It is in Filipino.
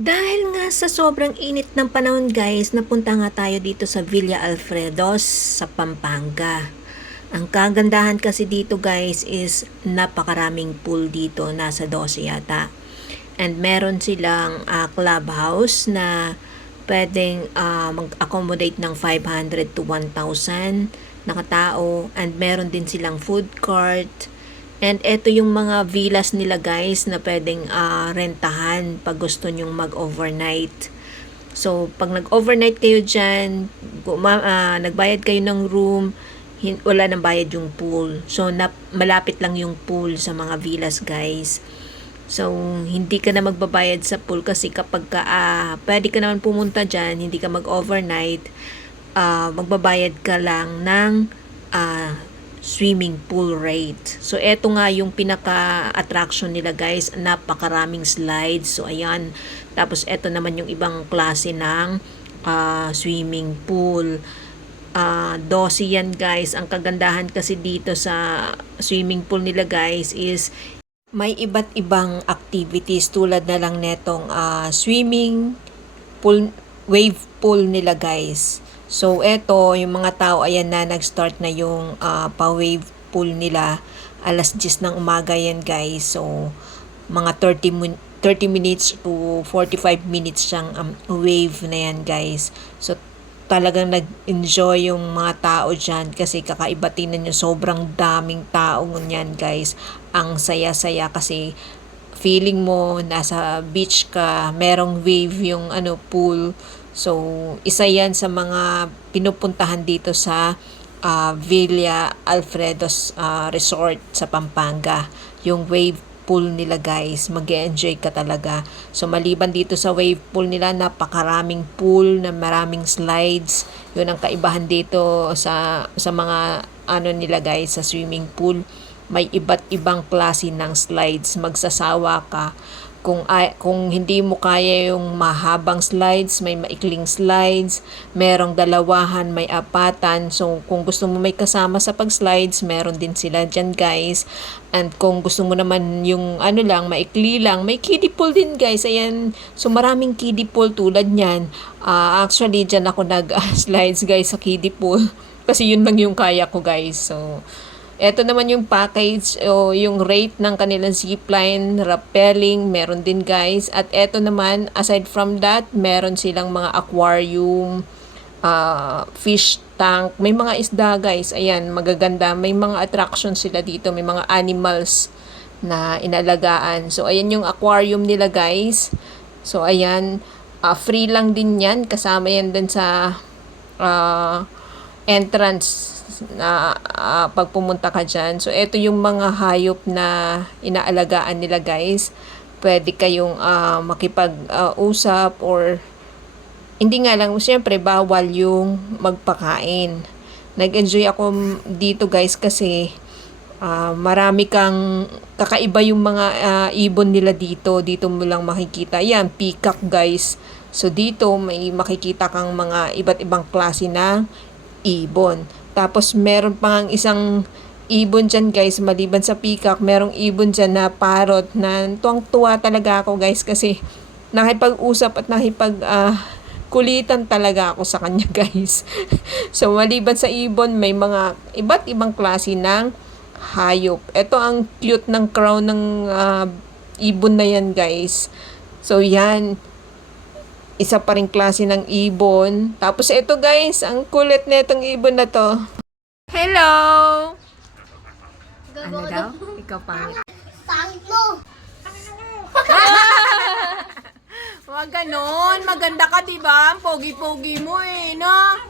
Dahil nga sa sobrang init ng panahon guys, napunta nga tayo dito sa Villa Alfredos sa Pampanga. Ang kagandahan kasi dito guys is napakaraming pool dito, nasa 12 yata. And meron silang clubhouse na pwedeng mag-accommodate ng 500 to 1,000 na katao. And meron din silang food court. And eto yung mga villas nila guys na pwedeng rentahan pag gusto nyong mag-overnight. So, pag nag-overnight kayo dyan, nagbayad kayo ng room, wala nang bayad yung pool. So, malapit lang yung pool sa mga villas guys. So, hindi ka na magbabayad sa pool kasi kapag pwede ka naman pumunta dyan, hindi ka mag-overnight, magbabayad ka lang ng swimming pool rate. So, eto nga yung pinaka-attraction nila guys. Napakaraming slides. So, ayan. Tapos, eto naman yung ibang klase ng swimming pool. 12 yan guys. Ang kagandahan kasi dito sa swimming pool nila guys is may iba't ibang activities tulad na lang netong swimming pool, wave pool nila guys. So, eto, yung mga tao, ayan na, nag-start na yung pa-wave pool nila. Alas 10 ng umaga yan, guys. So, mga 30 minutes to 45 minutes siyang wave na yan, guys. So, talagang nag-enjoy yung mga tao dyan kasi kakaiba tingnan nyo, sobrang daming tao nyan, guys. Ang saya-saya kasi feeling mo, nasa beach ka, merong wave yung pool. So, isa yan sa mga pinupuntahan dito sa Villa Alfredos Resort sa Pampanga. Yung wave pool nila guys, mag-enjoy ka talaga. So, maliban dito sa wave pool nila, napakaraming pool na maraming slides. Yun ang kaibahan dito sa mga nila guys, sa swimming pool. May iba't ibang klase ng slides. Magsasawa ka. Kung hindi mo kaya yung mahabang slides, may maikling slides, merong dalawahan, may apatan. So, kung gusto mo may kasama sa pag-slides, meron din sila dyan guys. And kung gusto mo naman yung lang, maikli lang, may kiddie pool din guys. Ayan, so maraming kiddie pool tulad nyan. Actually, dyan ako nag-slides guys sa kiddie pool. Kasi yun lang yung kaya ko guys. So, eto naman yung package o yung rate ng kanilang zipline, rappelling, meron din guys. At eto naman, aside from that, meron silang mga aquarium, fish tank, may mga isda guys. Ayan, magaganda. May mga attractions sila dito, may mga animals na inalagaan. So, ayan yung aquarium nila guys. So, ayan, free lang din yan. Kasama yan din sa entrance na pag pumunta ka dyan. So, ito yung mga hayop na inaalagaan nila guys. Pwede kayong makipag-usap or hindi nga lang, siyempre bawal yung magpakain. Nag-enjoy ako dito guys kasi marami kang kakaiba yung mga ibon nila dito. Dito mo lang makikita. Yan, peacock guys. So, dito may makikita kang mga iba't ibang klase na ibon. Tapos, meron pang isang ibon dyan, guys. Maliban sa peacock, merong ibon dyan na parrot na tuwang-tuwa talaga ako, guys. Kasi, nakipag-usap at kulitan talaga ako sa kanya, guys. So, maliban sa ibon, may mga iba't ibang klase ng hayop. Ito ang cute ng crown ng ibon na yan, guys. So, yan. Isa pa rin klase ng ibon. Tapos ito guys, ang kulit na itong ibon na to. Hello! Ano daw? Ikaw pangit. Pangit mo! Wag ganon. Maganda ka diba? Ang pogi-pogi mo no?